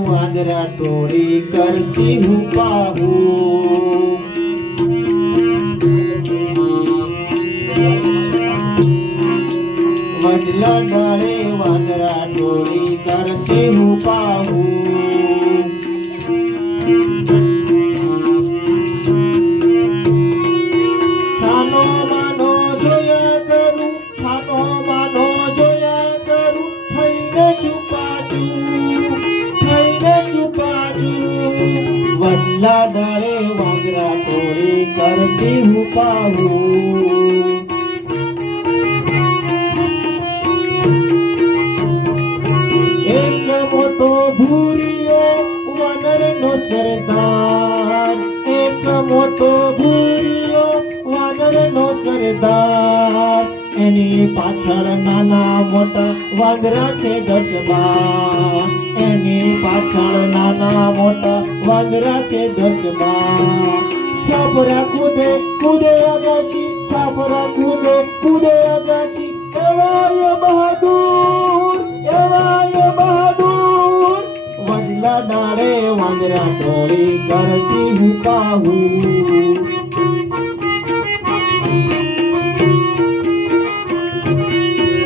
वांदरा टोली करती हूँ पाहू। वडला डाले वांदरा टोली करती हूँ पाहू। छानो मानो जोया करूं, छानो मानो जोया करूं, थईने छुपाजू, थईने छुपाजू। वडला डाले वांदरा टोली करती हूँ पाहू। एक मोटो भूरियो वानर नो सरदार, एक मोटो भूरियो वानर नो सरदार। एनी पाछळ नाना मोटा वांदरा छे 10 12, एनी पाछळ नाना मोटा वांदरा छे 10 12। छापरा कूदे कूदे आगाशी, छापरा कूदे कूदे आगाशी। एवाय बहादुर, एवाय बहादुर। वडला डाले वांदरा टोली करती हूँ पाहू।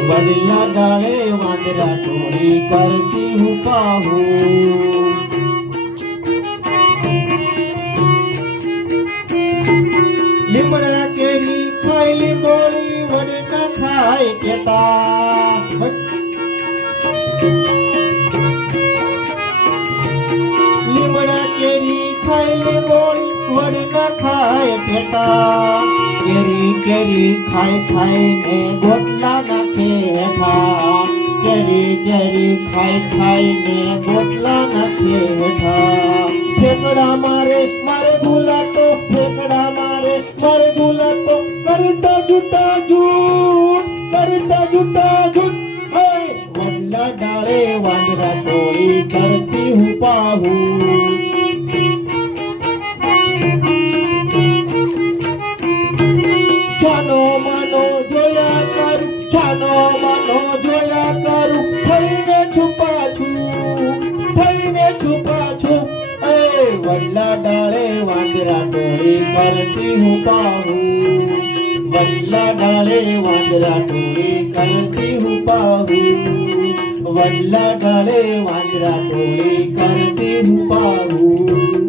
वडला डाले वांदरा टोली करती हूँ पाहू। લીમડા કેરી ખાઈ લીંબોળી વડે ન ખાય ટેટા। લીમડા કેરી ખાઈ લીંબોળી વડે ન ખાય ટેટા। કેરી કેરી ખાઈ ખાઈ ને ગોટલા નાખે હેઠા। કેરી કેરી ખાઈ ખાઈ ને ગોટલા નાખે હેઠા। फेकड़ा मारे मारे गुलाटो, फेकड़ा मारे मारे गुलाटो। करता जुटा झूठ, करता जुटा झूठ। वडला डाले वांदरा टोली करती हूँ पाहू। छानो मानो जोया करूं, छानो मानो जोया करूं। थईने छुपा छू, थईने छुपा छू। वडला डाले वांदरा टोली करती हूँ पाहू। वडला डाले वांदरा टोली करती हूँ पाहू। वडला डाले वांदरा टोली करती हूँ पाहू।